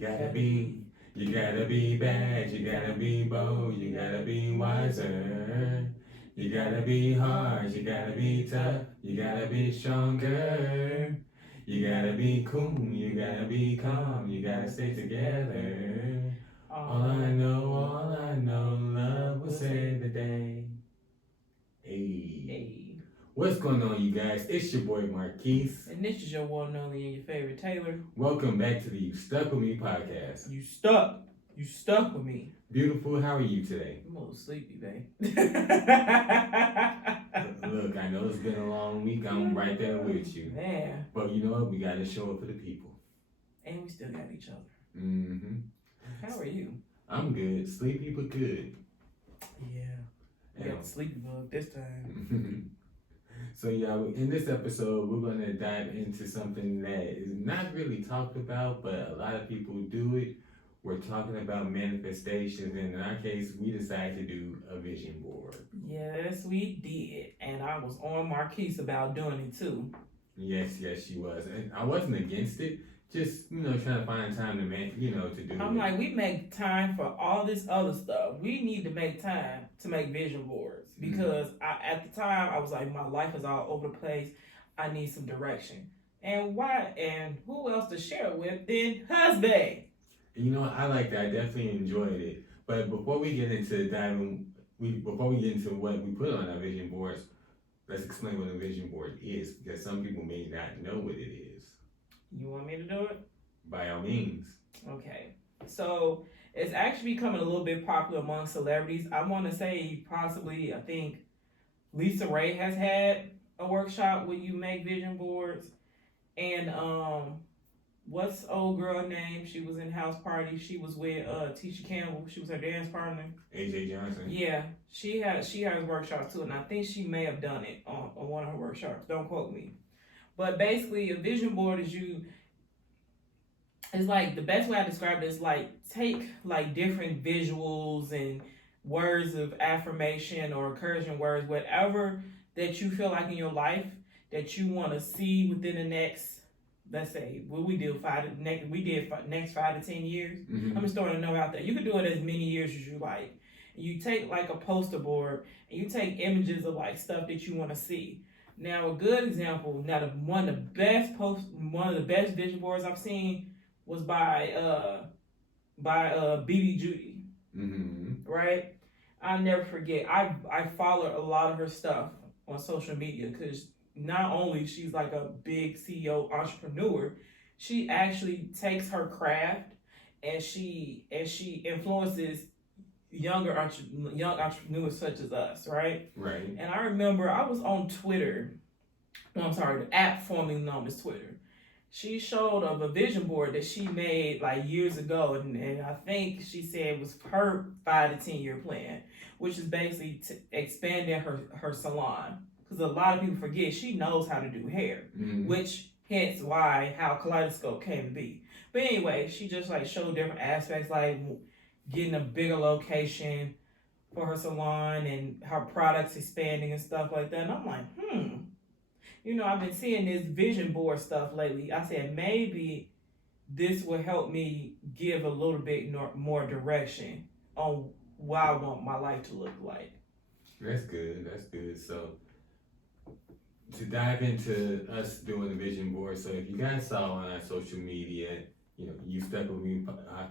You gotta be bad, you gotta be bold, you gotta be wiser. You gotta be hard, you gotta be tough, you gotta be stronger. You gotta be cool, you gotta be calm, you gotta stay together. All I know, love will save the day. Hey. Hey. What's going on, you guys? It's your boy Marquis. And this is your one and only and your favorite Taylor. Welcome back to the You Stuck With Me podcast. You stuck. You stuck with me. Beautiful, how are you today? I'm a little sleepy, babe. Look, I know it's been a long week. I'm right there with you. Man. But you know what? We got to show up for the people. And we still got each other. Mm-hmm. How are you? I'm good. Sleepy but good. Yeah. I got the sleepy bug this time. So yeah, in this episode, we're going to dive into something that is not really talked about, but a lot of people do it. We're talking about manifestations, and in our case, we decided to do a vision board. Yes, we did. And I was on Marquis about doing it too. Yes, she was. And I wasn't against it. Just, trying to find time to to do it. I'm like, we make time for all this other stuff. We need to make time to make vision boards. Because at the time, I was like, my life is all over the place. I need some direction. And why? And who else to share it with than husband? I like that. I definitely enjoyed it. But before we get into what we put on our vision boards, let's explain what a vision board is, because some people may not know what it is. You want me to do it? By all means. Okay. So it's actually becoming a little bit popular among celebrities. I want to say possibly, I think Lisa Ray has had a workshop where you make vision boards. And what's old girl name? She was in House Party. She was with Tisha Campbell. She was her dance partner. AJ Johnson. Yeah, she has workshops too, and I think she may have done it on one of her workshops. Don't quote me. But basically, a vision board is like, the best way I describe it is like, take like different visuals and words of affirmation or encouraging words, whatever that you feel like in your life that you want to see within the next, let's say, what we did next 5 to 10 years. Mm-hmm. I'm just throwing a note out there. You can do it as many years as you like. You take like a poster board and you take images of like stuff that you want to see. Now, a good example, one of the best vision boards I've seen was by BB Judy. Mm-hmm. Right? I'll never forget. I follow a lot of her stuff on social media because not only she's like a big CEO entrepreneur, she actually takes her craft and she influences young entrepreneurs such as us, right? Right. And I remember I was on Twitter. The app formerly known as Twitter. She showed of a vision board that she made like years ago, and I think she said it was her 5 to 10 year plan, which is basically expanding her salon. Because a lot of people forget she knows how to do hair, which hence how Kaleidoscope came to be. But anyway, she just like showed different aspects, like getting a bigger location for her salon and her products expanding and stuff like that. And I'm like, I've been seeing this vision board stuff lately. I said, maybe this will help me give a little bit more direction on what I want my life to look like. That's good. So, to dive into us doing the vision board, so if you guys saw on our social media, You Stuck With Me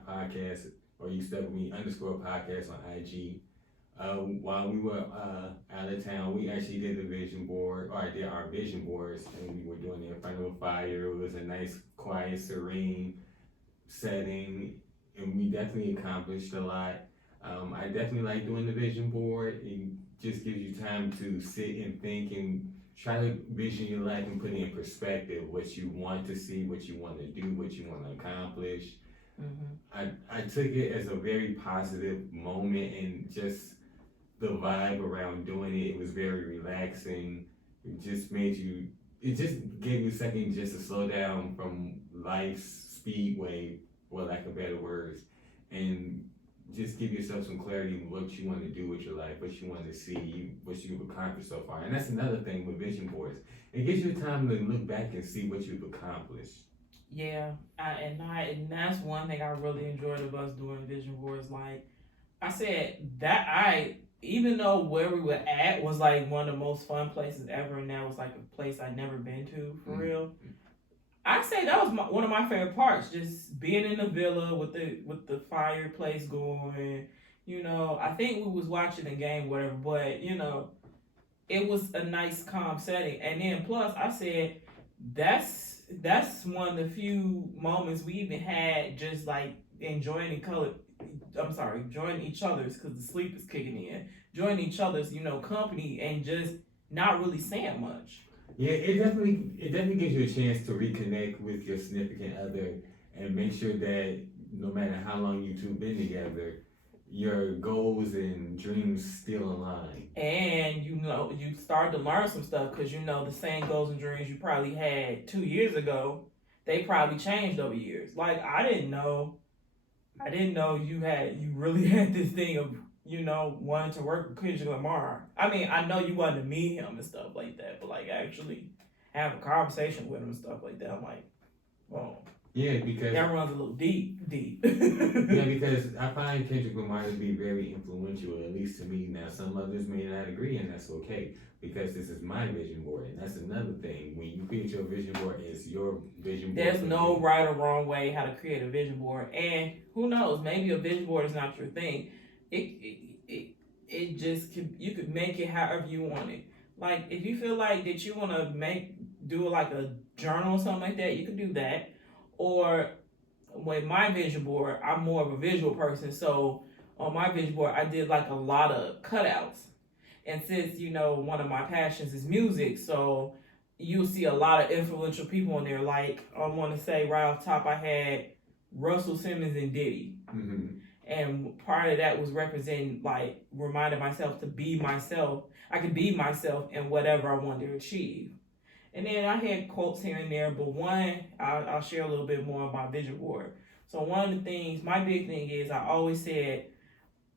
podcast, or You Stuck With Me _podcast on IG. While we were out of town, we actually did the vision board, or I did our vision boards, and we were doing it in front of a fire. It was a nice, quiet, serene setting, and we definitely accomplished a lot. I definitely like doing the vision board. It just gives you time to sit and think and try to vision your life and put it in perspective, what you want to see, what you want to do, what you want to accomplish. Mm-hmm. I took it as a very positive moment, and just the vibe around doing it was very relaxing. It just gave you a second just to slow down from life's speedway, for lack of better words, and just give yourself some clarity of what you want to do with your life, what you want to see, what you've accomplished so far. And that's another thing with vision boards. It gives you time to look back and see what you've accomplished. Yeah, and that's one thing I really enjoyed of us doing vision boards. Like I said, that I even though where we were at was like one of the most fun places ever, and that was like a place I'd never been to for real. I say that was one of my favorite parts, just being in the villa with the fireplace going. You know, I think we was watching the game, whatever, but you know, it was a nice calm setting. And then plus I said that's one of the few moments we even had just like enjoying enjoying each other's because the sleep is kicking in, enjoying each other's, you know, company and just not really saying much. Yeah, it definitely gives you a chance to reconnect with your significant other and make sure that no matter how long you two been together, your goals and dreams still align. And you know, you start to learn some stuff because you know the same goals and dreams you probably had 2 years ago, they probably changed over years. Like I didn't know you really had this thing of, you know, wanting to work with Kendrick Lamar. I mean, I know you wanted to meet him and stuff like that, but like actually have a conversation with him and stuff like that. I'm like, well, Yeah, because that runs a little deep. yeah, because I find Kendrick Lamar to be very influential, at least to me. Now, some others may not agree, and that's okay, because this is my vision board, and that's another thing. When you create your vision board, it's your vision board. There's no right or wrong way how to create a vision board, and who knows, maybe a vision board is not your thing. It just could, you could make it however you want it. Like if you feel like that you want to do like a journal or something like that, you can do that. Or with my vision board, I'm more of a visual person, so on my vision board, I did like a lot of cutouts. And since you know one of my passions is music, so you'll see a lot of influential people in there. Like I want to say right off top, I had Russell Simmons and Diddy. Mm-hmm. And part of that was representing, like, reminding myself to be myself. I could be myself in whatever I wanted to achieve. And then I had quotes here and there, but one, I'll share a little bit more of my vision board. So, one of the things, my big thing is I always said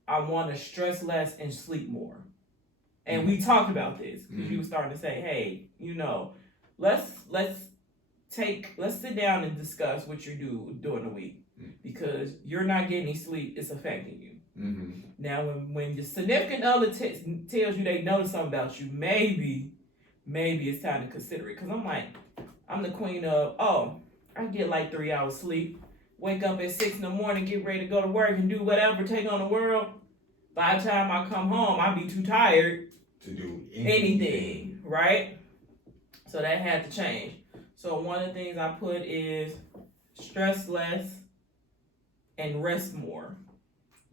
I want to stress less and sleep more. And we talked about this because you were starting to say, hey, you know, let's sit down and discuss what you do during the week because you're not getting any sleep, it's affecting you. Mm-hmm. Now, when your significant other tells you they notice something about you, maybe it's time to consider it. Because I'm like, I'm the queen of, I get like 3 hours sleep, wake up at 6 in the morning, get ready to go to work and do whatever, take on the world. By the time I come home, I'll be too tired to do anything, right? So that had to change. So one of the things I put is stress less and rest more.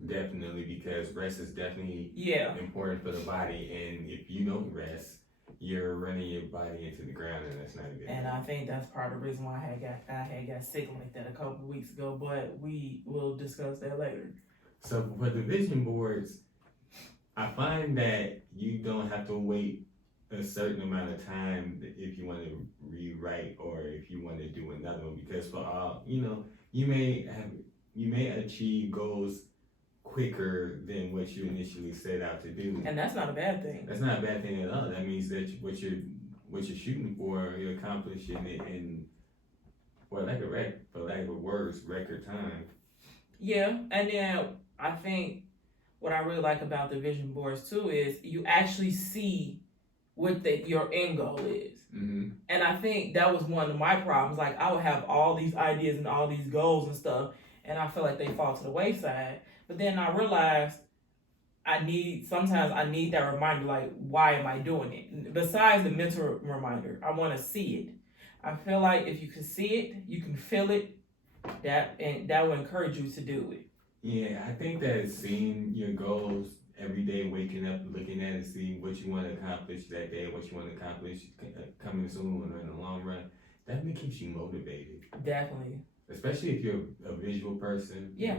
Definitely, because rest is definitely important for the body, and if you don't rest, you're running your body into the ground, and that's not good. And I think that's part of the reason why I had got sick like that a couple of weeks ago, but we will discuss that later. So for the vision boards, I find that you don't have to wait a certain amount of time if you want to rewrite or if you want to do another one, because for all you know, you may achieve goals quicker than what you initially set out to do, and that's not a bad thing. That's not a bad thing at all. That means that what you're shooting for, you're accomplishing it in, for lack of words, record time. Yeah, and then I think what I really like about the vision boards too is you actually see what your end goal is. Mm-hmm. And I think that was one of my problems. Like I would have all these ideas and all these goals and stuff, and I feel like they fall to the wayside. But then I realized sometimes I need that reminder, like, why am I doing it? Besides the mental reminder, I want to see it. I feel like if you can see it, you can feel it, that will encourage you to do it. Yeah, I think that seeing your goals every day, waking up, looking at it, seeing what you want to accomplish that day, what you want to accomplish coming soon or in the long run, definitely keeps you motivated. Definitely. Especially if you're a visual person. Yeah.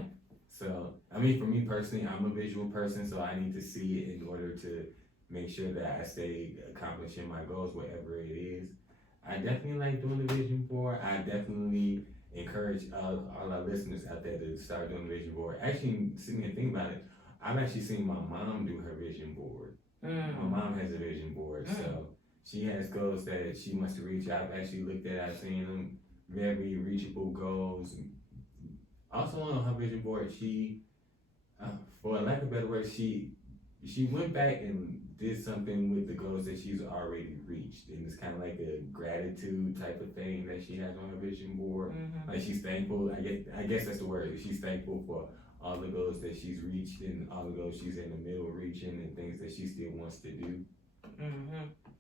So, I mean, for me personally, I'm a visual person, so I need to see it in order to make sure that I stay accomplishing my goals, whatever it is. I definitely like doing the vision board. I definitely encourage all our listeners out there to start doing the vision board. Actually, sitting and think about it, I've actually seen my mom do her vision board. My mom has a vision board, so she has goals that she wants to reach. I've actually looked at it, I've seen them very reachable goals. Also on her vision board, she, for lack of a better word, she went back and did something with the goals that she's already reached, and it's kind of like a gratitude type of thing that she has on her vision board. Like she's thankful. I guess that's the word. She's thankful for all the goals that she's reached and all the goals she's in the middle of reaching and things that she still wants to do.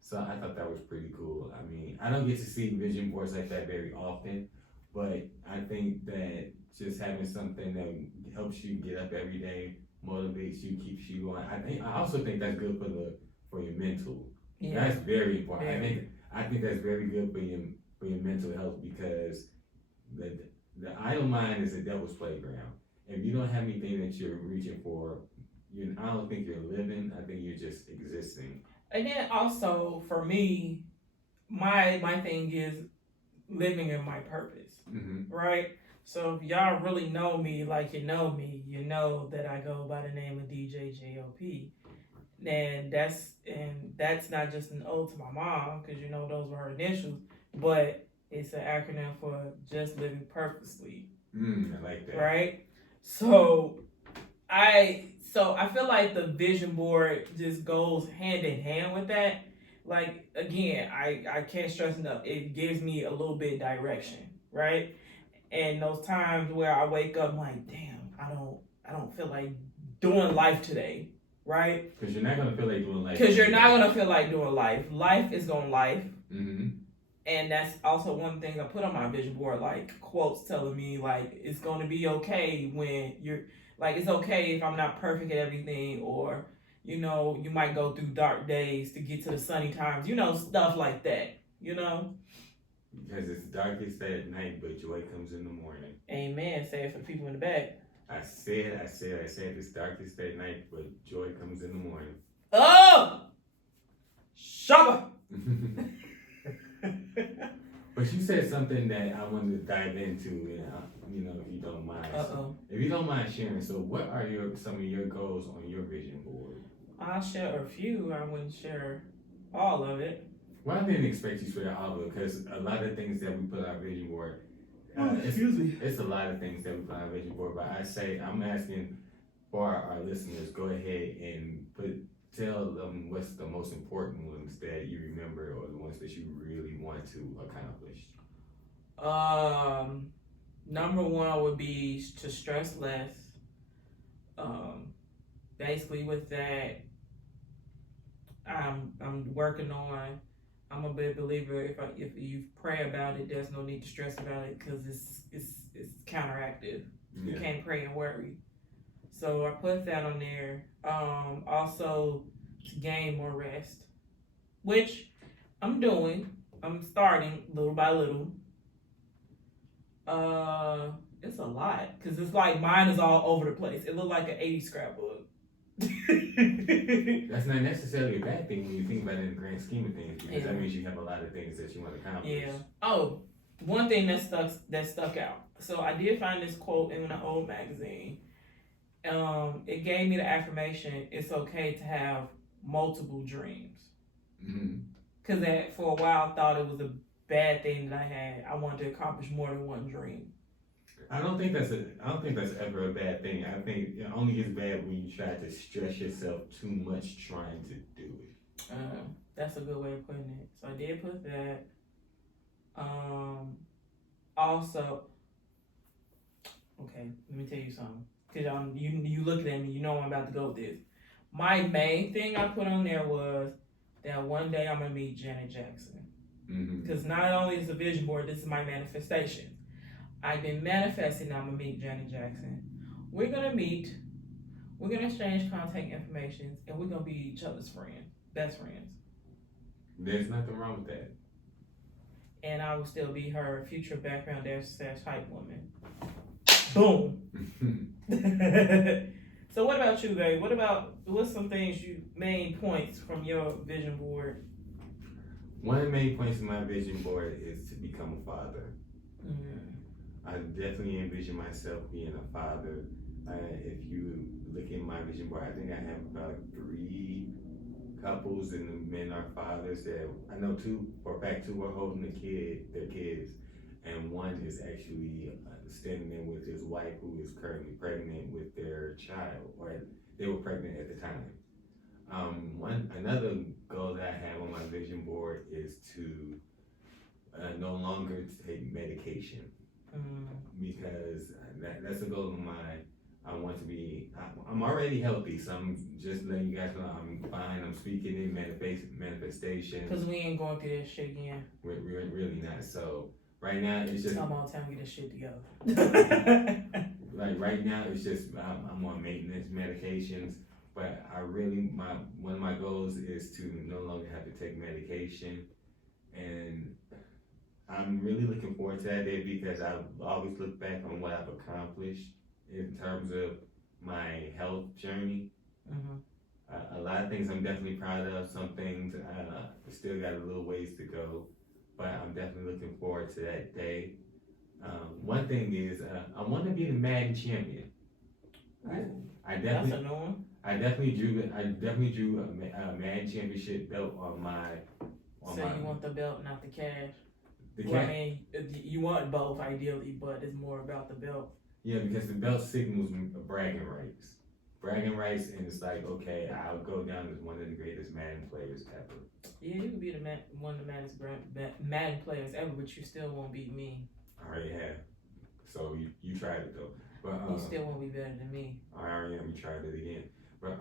So I thought that was pretty cool. I mean, I don't get to see vision boards like that very often, but I think that just having something that helps you get up every day, motivates you, keeps you going. I also think that's good for your mental. Yeah. That's very important. Very. I think that's very good for your mental health, because the idle mind is a devil's playground. If you don't have anything that you're reaching for, I don't think you're living. I think you're just existing. And then also for me, my thing is living in my purpose, right? So if y'all really know me like you know me, you know that I go by the name of DJ JOP. And that's not just an ode to my mom, because those were her initials, but it's an acronym for just living purposely. I like that. Right? So I feel like the vision board just goes hand in hand with that. Like, again, I can't stress enough, it gives me a little bit of direction, right? And those times where I wake up, I'm like, damn, I don't feel like doing life today, right? Because you're not gonna feel like doing life. Because you're not gonna feel like doing life. Life is gonna life. And that's also one of the things I put on my vision board, like quotes telling me, like, it's gonna be okay when you're, like, it's okay if I'm not perfect at everything, or you might go through dark days to get to the sunny times, stuff like that, Because it's darkest at night, but joy comes in the morning. Amen. Say it for the people in the back. I said it's darkest at night, but joy comes in the morning. Oh! Shopper! But you said something that I wanted to dive into, if you don't mind. So, if you don't mind sharing, so what are some of your goals on your vision board? I'll share a few. I wouldn't share all of it. Well, I didn't expect you to share all of it, because a lot of things that we put on our vision board, it's a lot of things that we put on our vision board, but I'm asking for our listeners, go ahead and tell them what's the most important ones that you remember, or the ones that you really want to accomplish. Number one would be to stress less. Basically with that, I'm working on. I'm a big believer, if you pray about it, there's no need to stress about it, because it's counteractive. Yeah. You can't pray and worry. So I put that on there. Also to gain more rest, which I'm doing. I'm starting little by little. It's a lot, because it's like mine is all over the place. It looked like an 80s scrapbook. That's not necessarily a bad thing when you think about it in the grand scheme of things, because that means you have a lot of things that you want to accomplish. Yeah. Oh, one thing that stuck out. So I did find this quote in an old magazine. It gave me the affirmation, it's okay to have multiple dreams. Because for a while I thought it was a bad thing that I had. I wanted to accomplish more than one dream. I don't think that's ever a bad thing. I think it only gets bad when you try to stress yourself too much trying to do it. That's a good way of putting it. So I did put that. Also, okay, let me tell you something. Because you looking at me, you know I'm about to go with this. My main thing I put on there was that one day I'm going to meet Janet Jackson. Because not only is the vision board, this is my manifestation. I've been manifesting I'm going to meet Janet Jackson. We're going to meet, we're going to exchange contact information, and we're going to be each other's friends, best friends. There's nothing wrong with that. And I will still be her future background /hype woman. Boom. So what about you, babe? What's some things main points from your vision board? One of the main points of my vision board is to become a father. I definitely envision myself being a father. If you look at my vision board, I think I have about 3 couples, and the men are fathers. That I know 2 are holding their kids. and one is actually standing there with his wife who is currently pregnant with their child, or they were pregnant at the time. Another goal that I have on my vision board is to no longer take medication because that's a goal of mine. I want to be. I'm already healthy, so I'm just letting you guys know I'm fine. I'm speaking in manifestation. Cause we ain't going through that shit again. We're really not. So right now it's just. Come on, time to get this shit together. Like right now it's just I'm on maintenance medications, but one of my goals is to no longer have to take medication, and I'm really looking forward to that day because I always look back on what I've accomplished in terms of my health journey. A lot of things I'm definitely proud of. Some things I still got a little ways to go, but I'm definitely looking forward to that day. One thing is I want to be the Madden champion. I That's a new one. I definitely drew a Madden championship belt on my. You want the belt, not the cash. I mean, you want both ideally, but it's more about the belt. Yeah, because the belt signals bragging rights, and it's like, okay, I'll go down as one of the greatest Madden players ever. Yeah, you can be one of the Madden players ever, but you still won't beat me. I already have. So you tried it though, but you still won't be better than me. I already am. You tried it again, but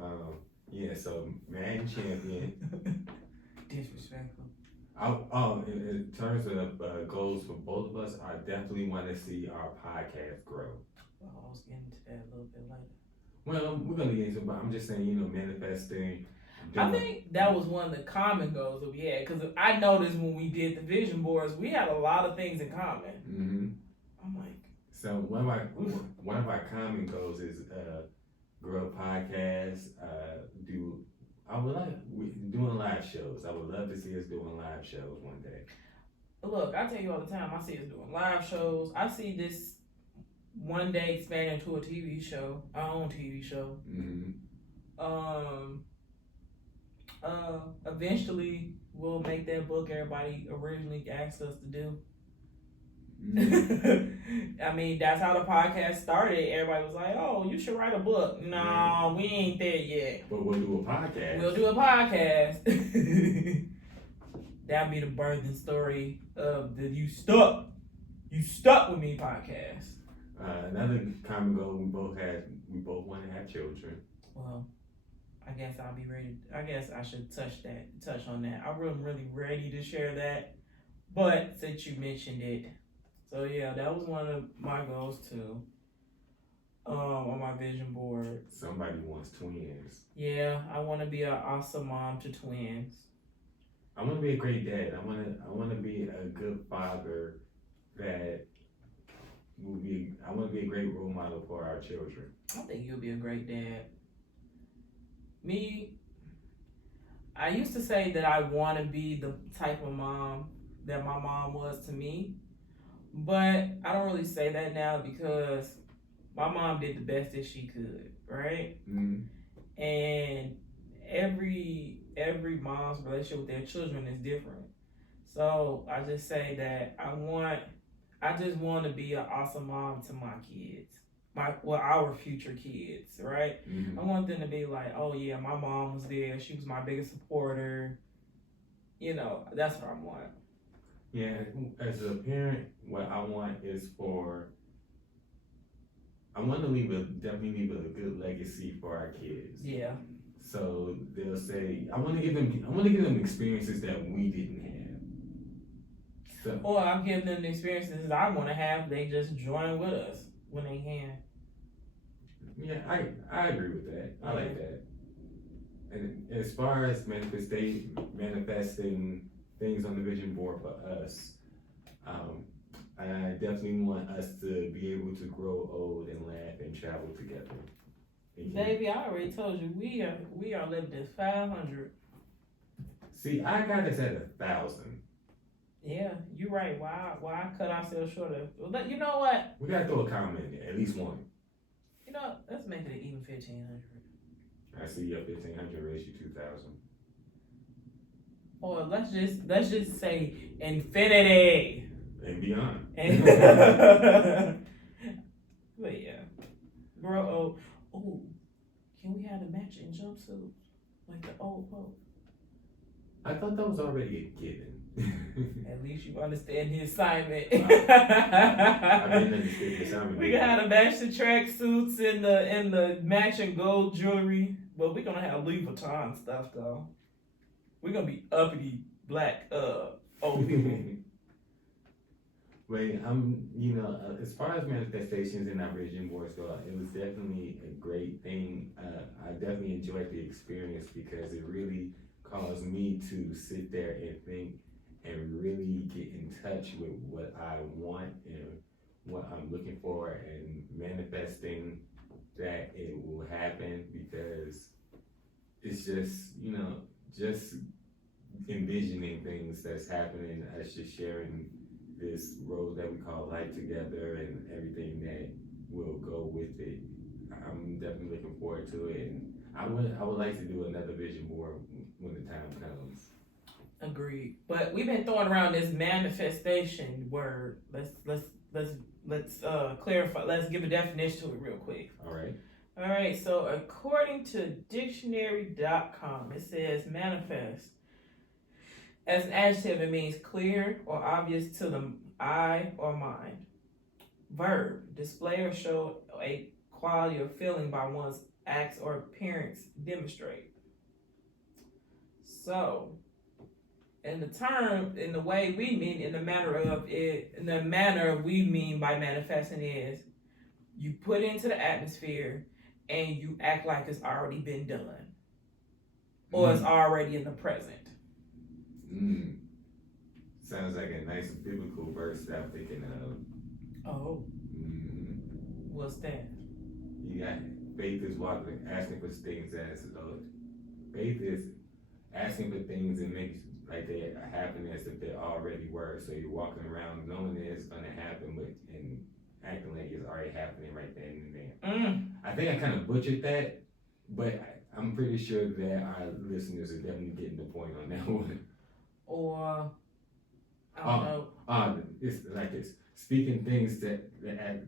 yeah. So Madden champion. Disrespectful. In terms of goals for both of us, I definitely want to see our podcast grow. Well, I was getting to that a little bit later. Well, we're gonna get into it, but I'm just saying, manifesting. I think that was one of the common goals that we had, because I noticed when we did the vision boards, we had a lot of things in common. Mm-hmm. I'm like, so one of our common goals is grow a podcast, doing live shows. I would love to see us doing live shows one day. Look, I tell you all the time, I see us doing live shows. I see this one day expanding to a TV show, our own TV show. Mm-hmm. Eventually we'll make that book everybody originally asked us to do. Mm-hmm. I mean, that's how the podcast started. Everybody was like, "Oh, you should write a book." No, we ain't there yet. But we'll do a podcast. We'll do a podcast. That'll be the birthing story of the You Stuck With Me podcast. Another common goal we both want to have children. Well, I guess I'll be ready. I guess I should touch on that. I wasn't really ready to share that, but since you mentioned it, so yeah, that was one of my goals too. On my vision board. Somebody wants twins. Yeah, I want to be an awesome mom to twins. I want to be a great dad. I want to be a good father that I want to be a great role model for our children. I think you'll be a great dad. Me, I used to say that I want to be the type of mom that my mom was to me, but I don't really say that now because my mom did the best that she could, right? Mm-hmm. And every mom's relationship with their children is different. So I just say that I just want to be an awesome mom to my kids, our future kids, right? Mm-hmm. I want them to be like, oh yeah, my mom was there. She was my biggest supporter. That's what I want. Yeah, as a parent, what I want is I want to definitely leave a good legacy for our kids. Yeah. So they'll say, I want to give them experiences that we didn't have. So, or I'll give them the experiences I want to have. They just join with us when they can. Yeah, I agree with that. I like that. And as far as manifesting things on the vision board for us, I definitely want us to be able to grow old and laugh and travel together. Baby, I already told you we are living at 500. See, I got us at 1,000. Yeah, you're right. Why cut ourselves short of? You know what? We gotta throw a comment in there, at least one. Let's make it an even 1,500. I see your 1,500 raise you 2,000. Or let's just say infinity. And beyond. But yeah, bro. Oh, can we have the matching jumpsuit like the old Pope? I thought that was already a given. At least you understand the assignment. I didn't understand the assignment. We gotta match the track suits and the matching gold jewelry, but we're gonna have Louis Vuitton stuff though. We're gonna be uppity black old people. Wait, as far as manifestations and our vision boards go, it was definitely a great thing. I definitely enjoyed the experience because it really caused me to sit there and think and really get in touch with what I want and what I'm looking for and manifesting that it will happen, because it's just envisioning things that's happening, us just sharing this road that we call life together and everything that will go with it. I'm definitely looking forward to it, and I would like to do another vision board when the time comes. Agreed. But we've been throwing around this manifestation word. Let's clarify. Let's give a definition to it real quick. All right. All right. So according to dictionary.com, it says manifest. As an adjective, it means clear or obvious to the eye or mind. Verb, display or show a quality or feeling by one's acts or appearance, demonstrate. So, in the way we mean, in the manner we mean by manifesting is you put into the atmosphere and you act like it's already been done or it's already in the present. Sounds like a nice biblical verse that I'm thinking of. Oh. What's that? You got faith is walking, asking for things as though faith is asking for things and makes like they happen as if they already were. So you're walking around knowing that it's gonna happen, but and acting like it's already happening right then and there. I think I kind of butchered that, but I'm pretty sure that our listeners are definitely getting the point on that one. Or I don't know. It's like this. Speaking things that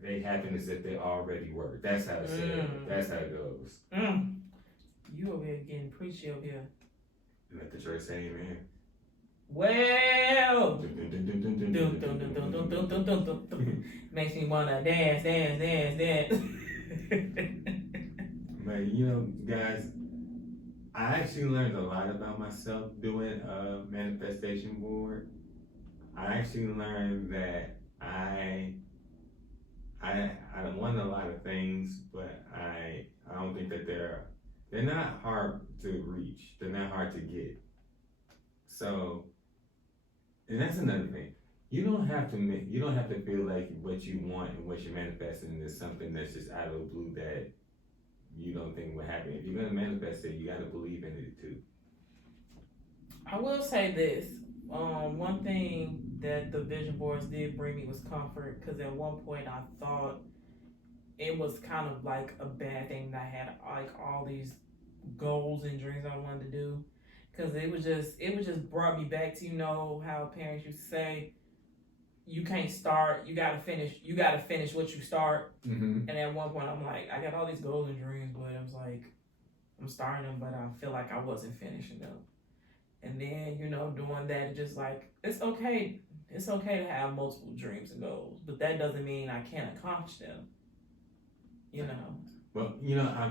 they happen as if they already were. That's how it said. That's how it goes. You over here getting preachy over here. Let the church say amen. Well, makes me wanna dance. But guys, I actually learned a lot about myself doing a manifestation board. I actually learned that I want a lot of things, but I don't think that they're not hard to reach. They're not hard to get. So, and that's another thing. You don't have to feel like what you want and what you're manifesting is something that's just out of the blue that you don't think will happen. If you're gonna manifest it, you gotta believe in it too. I will say this. One thing that the vision boards did bring me was comfort, because at one point I thought it was kind of like a bad thing that I had like all these goals and dreams I wanted to do, because it was just brought me back to how parents used to say you can't start, you gotta finish what you start. And at one point I'm like, I got all these goals and dreams, but I was like, I'm starting them, but I feel like I wasn't finishing them. And then, doing that, just like, it's okay to have multiple dreams and goals, but that doesn't mean I can't accomplish them, Well,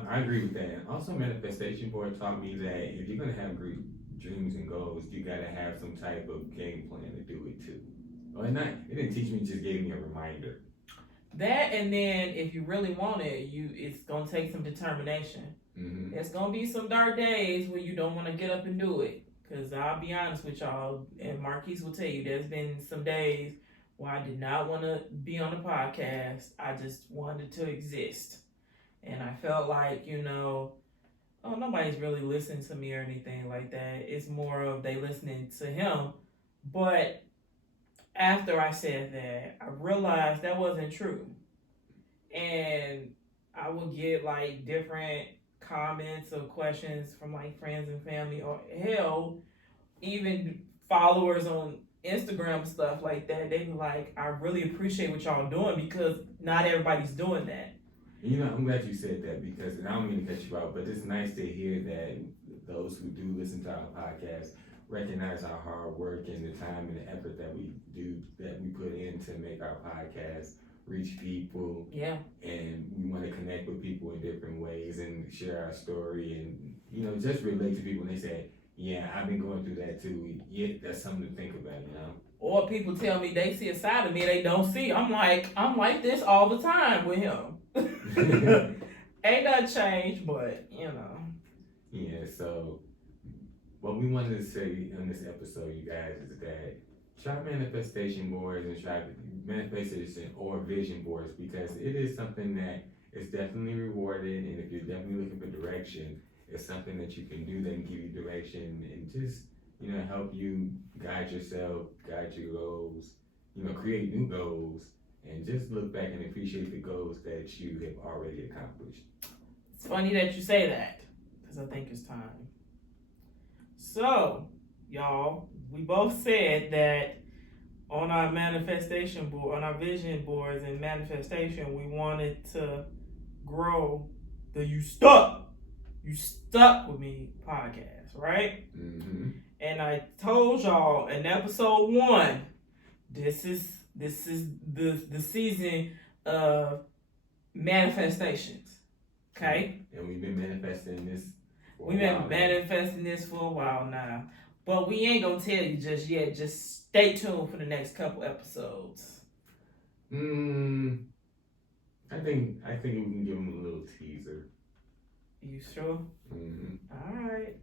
I agree with that. And also, manifestation board taught me that if you're gonna have great dreams and goals, you gotta have some type of game plan to do it too. It didn't teach me, it just gave me a reminder. That, and then if you really want it, it's gonna take some determination. There's gonna be some dark days where you don't want to get up and do it. Because I'll be honest with y'all, and Marquis will tell you, there's been some days where I did not want to be on the podcast. I just wanted to exist. And I felt like, nobody's really listening to me or anything like that. It's more of they listening to him. But after I said that, I realized that wasn't true. And I would get like different comments or questions from like friends and family, or hell, even followers on Instagram stuff like that, they be like, I really appreciate what y'all doing because not everybody's doing that. You know, I'm glad you said that because, and I don't mean to cut you out, but it's nice to hear that those who do listen to our podcast recognize our hard work and the time and the effort that we put in to make our podcast reach people. Yeah. And we want to connect with people in different ways and share our story and, you know, just relate to people. And they say, yeah, I've been going through that too. Yeah, that's something to think about, you know? Or people tell me they see a side of me they don't see. I'm like this all the time with him. Ain't nothing changed, but you know. Yeah, so what we wanted to say on this episode, you guys, is that try manifestation boards and try manifestation or vision boards because it is something that is definitely rewarded. And if you're definitely looking for direction, it's something that you can do that can give you direction and just, you know, help you guide yourself, guide your goals, you know, create new goals, and just look back and appreciate the goals that you have already accomplished. It's funny that you say that because I think it's time. So, y'all, we both said that on our manifestation board, on our vision boards and manifestation, we wanted to grow the You Stuck With Me podcast, right? Mm-hmm. And I told y'all in episode 1, this is the season of manifestations. Okay? And we've been manifesting this for We've been manifesting this for a while now. But we ain't gonna tell you just yet. Just stay tuned for the next couple episodes. I think we can give them a little teaser. You sure? Mm-hmm. All right.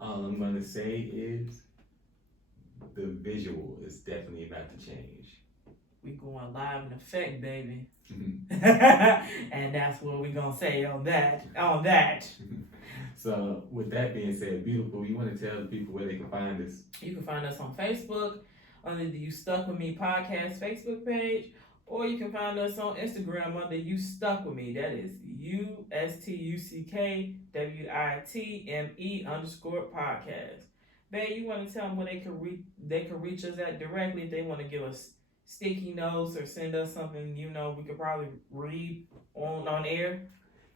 All I'm gonna say is the visual is definitely about to change. We going live in effect, baby. Mm-hmm. And that's what we gonna say on that. So with that being said, beautiful, you want to tell the people where they can find us? You can find us on Facebook under the You Stuck With Me podcast Facebook page, or you can find us on Instagram under You Stuck With Me. That is USTUCKWITME_podcast. Babe, you want to tell them where they can reach us at directly if they want to give us sticky notes or send us something, you know, we could probably read on air?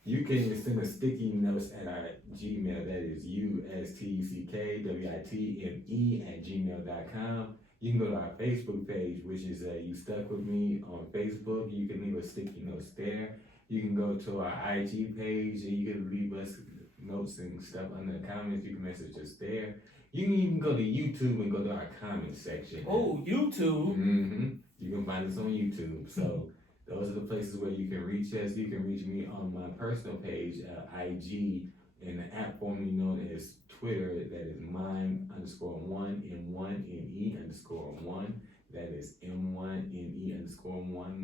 You can send us sticky notes at our Gmail. That is USTUCKWITME@gmail.com. You can go to our Facebook page, which is You Stuck With Me on Facebook. You can leave us sticky notes there. You can go to our IG page and you can leave us notes and stuff under the comments. You can message us there. You can even go to YouTube and go to our comment section. Oh, YouTube. Mm-hmm. You can find us on YouTube. So those are the places where you can reach us. You can reach me on my personal page, IG, in the app formerly known as Twitter. That is mime_1M1NE_1. That is M1NE_1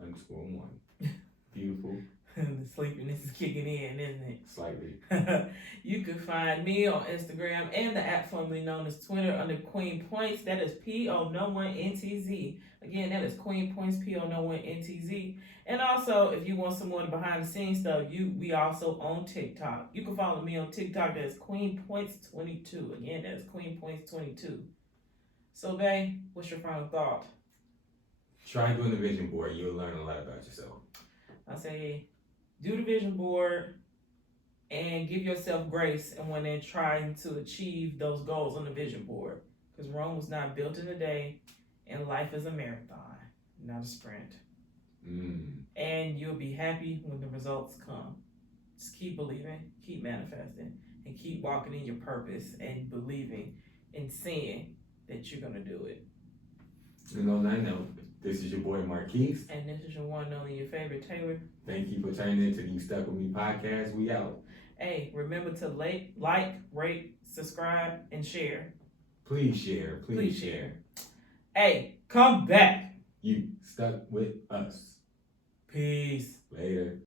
mime_1. Beautiful. The sleepiness is kicking in, isn't it? Slightly. You can find me on Instagram and the app formerly known as Twitter under Queen Points. That is PO01NTZ. Again, that is Queen Points PO01NTZ. And also, if you want some more behind the scenes stuff, we also on TikTok. You can follow me on TikTok. That's Queen Points 22. Again, that's Queen Points 22. So, babe, what's your final thought? Try doing the vision board. You'll learn a lot about yourself. I say, do the vision board and give yourself grace and when they're trying to achieve those goals on the vision board. Because Rome was not built in a day, and life is a marathon, not a sprint. And you'll be happy when the results come. Just keep believing, keep manifesting, and keep walking in your purpose and believing and seeing that you're going to do it. And on that note, this is your boy Marquis. And this is your one and only, your favorite Taylor. Thank you for turning into the You Stuck With Me podcast. We out. Hey, remember to like, rate, subscribe, and share. Please share. Please share. Hey, come back. You stuck with us. Peace. Later.